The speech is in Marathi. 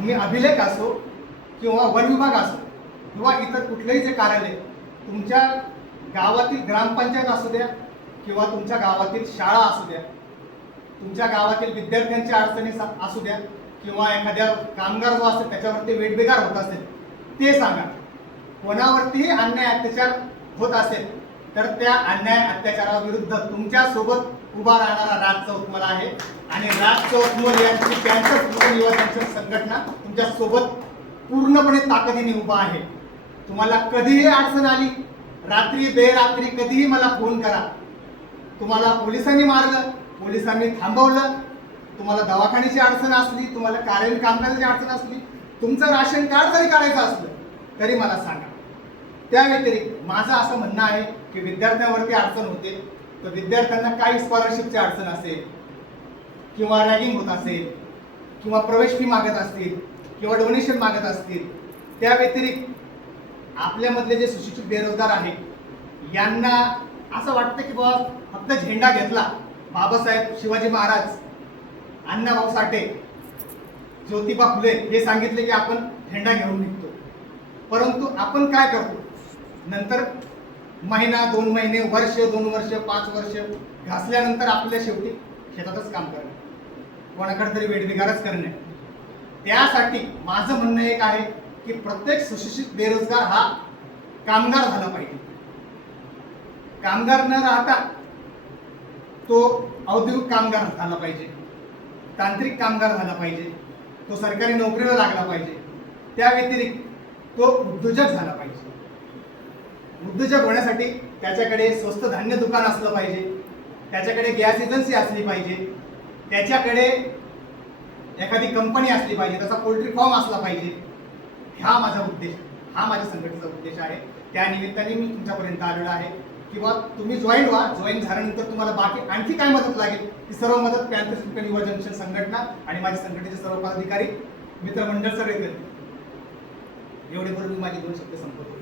तुम्ही अभिलेख असो किंवा वन विभाग असो किंवा इतर कुठलेही जे कार्यालय, तुमच्या गावातील ग्रामपंचायत असू द्या किंवा तुमच्या गावातील शाळा असू द्या, तुमच्या गावातील विद्यार्थ्यांच्या अडचणी असू द्या किंवा एखाद्या कामगार जो असेल त्याच्यावरती वेठबिगार होत असेल ते सांगा. कोणावरतीही अन्याय अत्याचार होत असेल तर त्या अन्याय अत्याचाराविरुद्ध तुमच्या सोबत उभा राहणारा राज चौतमल आहे आणि राज चौतमल यांची कॅन्सर युवा संघटना तुमच्या सोबत पूर्णपणे ताकदीने उभा आहे. तुम्हाला कधीही अडचण आली, रात्री बेरात्री कधीही मला फोन करा. तुम्हाला पोलिसांनी मारलं, पोलिसांनी थांबवलं, तुम्हाला दवाखान्याची अडचण असली, तुम्हाला कार्यालयीन कामकाजाची अडचण असली, तुमचं राशन कार्ड जरी काढायचं असलं तरी मला सांगा. त्या व्यतिरिक्त माझं असं म्हणणं आहे की विद्यार्थ्यांवरती अडचण होते तर विद्यार्थ्यांना काही स्कॉलरशिपची अडचण असेल किंवा रॅगिंग होत असेल किंवा प्रवेश फी मागत असतील किंवा डोनेशन मागत असतील, त्या व्यतिरिक्त आपल्यामधले जे सुशिक्षित बेरोजगार आहेत यांना असं वाटतं की बाबा फक्त झेंडा घेतला, बाबासाहेब, शिवाजी महाराज, अण्णाभाऊ साठे, ज्योतिबा फुले हे सांगितले की आपण झेंडा घेऊन निघतो. परंतु आपण काय करतो, नंतर महिना, 2 महिने, वर्ष, 2 वर्ष, 5 वर्ष घासल्यानंतर आपल्या शेवटी शेतातच काम करणे, कोणाकडे तरी वेठबिगारच करणे. त्यासाठी माझं म्हणणं एक आहे की प्रत्येक सुशिक्षित बेरोजगार हा कामगार झाला पाहिजे. कामगार न राहता तो औद्योगिक कामगार झाला पाहिजे, तांत्रिक कामगार झाला पाहिजे, तो सरकारी नोकरीला लागला पाहिजे. त्या व्यतिरिक्त तो उद्योजक झाला पाहिजे. उद्योजक होण्यासाठी त्याच्याकडे स्वस्त धान्य दुकान असलं पाहिजे, त्याच्याकडे गॅस एजन्सी असली पाहिजे, त्याच्याकडे एखादी कंपनी असली पाहिजे, त्याचा पोल्ट्री फार्म असला पाहिजे. हा माझा उद्देश, हा माझ्या संघटनेचा उद्देश आहे. त्या निमित्ताने मी तुमच्यापर्यंत आलेलो आहे किंवा तुम्ही जॉईन व्हा. जॉईन झाल्यानंतर तुम्हाला बाकी आणखी काय मदत लागेल ती सर्व मदत पॅन्थर्स युवा जंक्शन संघटना आणि माझ्या संघटनेचे सर्व पदाधिकारी मित्रमंडळ सगळे करतील. एवढे करून मी माझे 2 शब्द संपवतो.